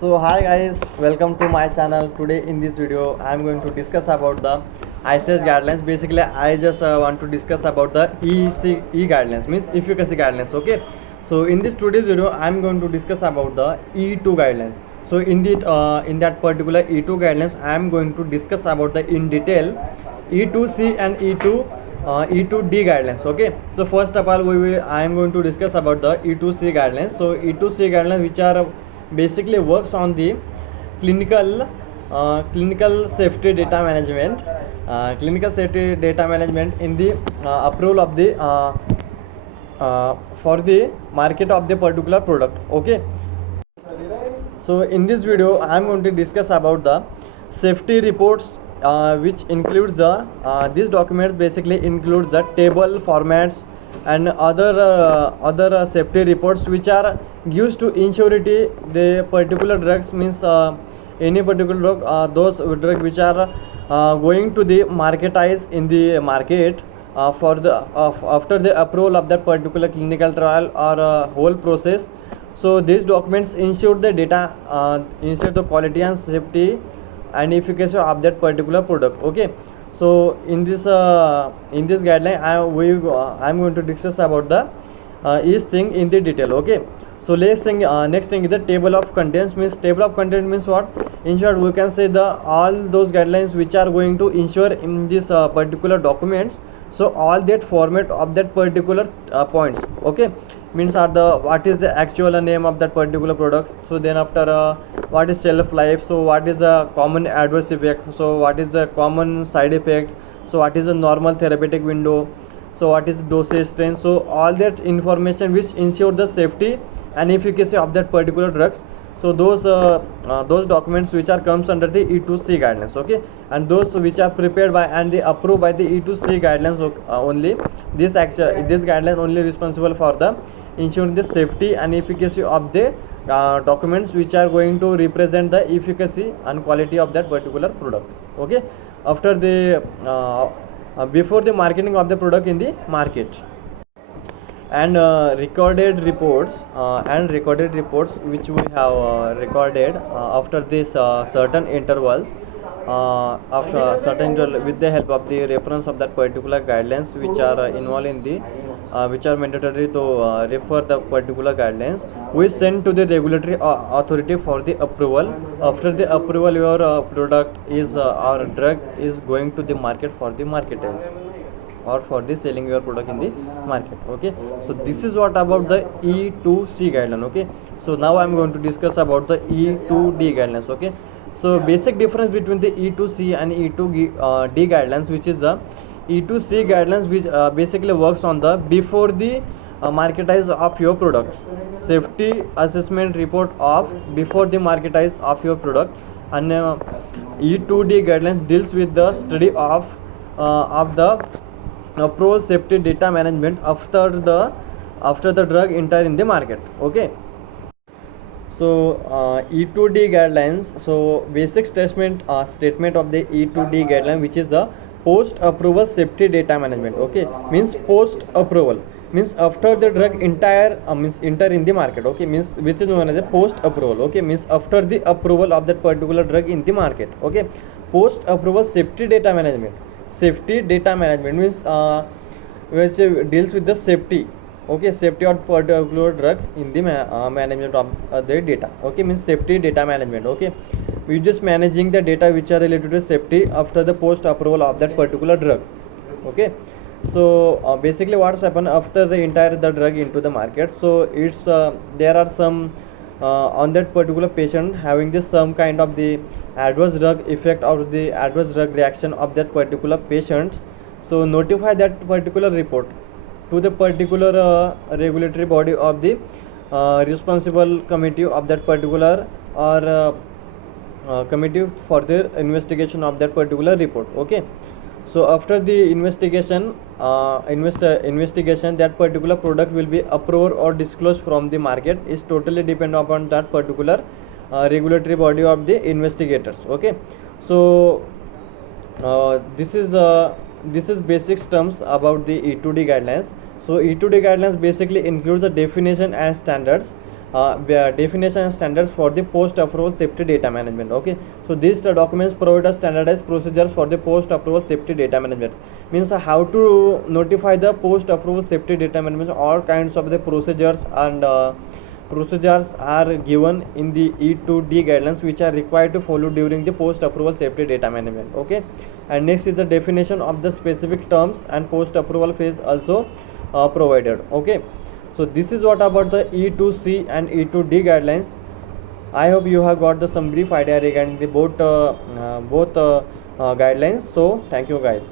So hi guys, welcome to my channel. Today in this video I am going to discuss about the ICS guidelines. Basically I just want to discuss about the E guidelines, means efficacy guidelines. Okay, so in this today's video I am going to discuss about the E2 guidelines. So in that particular E2 guidelines I am going to discuss about the in detail E2C and E2D guidelines. Okay, so first of all I am going to discuss about the E2C guidelines. So E2C guidelines, which are basically works on the clinical safety data management, in the approval of the for the market of the particular product. Okay, so in this video I am going to discuss about the safety reports, which includes the these documents basically includes the table formats and other safety reports which are used to insurity the particular drugs, means any particular drug, those drugs which are going to the marketize in the market for the after the approval of that particular clinical trial or whole process. So these documents ensure the data, ensure the quality and safety and efficacy of that particular product. Okay, so in this guideline I'm going to discuss about the each thing in the detail. Okay, so next thing is the table of contents. Means table of content means what? In short, we can say the all those guidelines which are going to ensure in this particular documents. So all that format of that particular points. Okay, means are the what is the actual name of that particular products. So then after what is shelf life, so what is the common adverse effect, so what is the common side effect, so what is the normal therapeutic window, so what is dosage strength. So all that information which ensure the safety and efficacy of that particular drugs. So those documents which are comes under the E2C guidelines. Okay, and those which are prepared by and approved by the E2C guidelines only. This guideline only responsible for the ensuring the safety and efficacy of the documents which are going to represent the efficacy and quality of that particular product. Okay, after the before the marketing of the product in the market, and recorded reports which we have recorded after this certain intervals with the help of the reference of that particular guidelines which are involved in the which are mandatory to refer the particular guidelines, we send to the regulatory authority for the approval. After the approval, your product is or drug is going to the market for the marketers or for the selling your product in the market. Okay, so this is what about the E2C guideline. Okay, so now I am going to discuss about the E2D guidelines. Okay, so basic difference between the E2C and E2D guidelines, which is the E2C guidelines, which basically works on the before the marketize of your product, safety assessment report of before the marketize of your product, and E2D guidelines deals with the study of the pro safety data management after the drug enter in the market. Okay, so E2D guidelines. So basic statement of the E2D guideline, which is the post approval safety data management. Okay, means post approval means after the drug means enter in the market. Okay, means which is known as a post approval. Okay, means after the approval of that particular drug in the market. Okay, post approval safety data management means which deals with the safety. Okay, safety of particular drug in the management of the data. Okay, means safety data management. Okay, we just managing the data which are related to safety after the post approval of that particular drug. Okay, so basically what's happened after the entire the drug into the market. So it's there are some on that particular patient having this some kind of the adverse drug effect or the adverse drug reaction of that particular patient. So notify that particular report to the particular regulatory body of the responsible committee of that particular or committee for the investigation of that particular report. Okay, so after the investigation that particular product will be approved or disclosed from the market is totally depend upon that particular regulatory body of the investigators. Okay, so this is basic terms about the E2D guidelines. So E2D guidelines basically includes the definition and standards definition and standards for the post approval safety data management. Okay, so these documents provide a standardized procedures for the post approval safety data management. Means how to notify the post approval safety data management. All kinds of the procedures and procedures are given in the E2D guidelines, which are required to follow during the post approval safety data management. Okay, and next is the definition of the specific terms and post approval phase also provided. Okay, so this is what about the E2C and E2D guidelines. I hope you have got the some brief idea regarding the both guidelines. So thank you guys.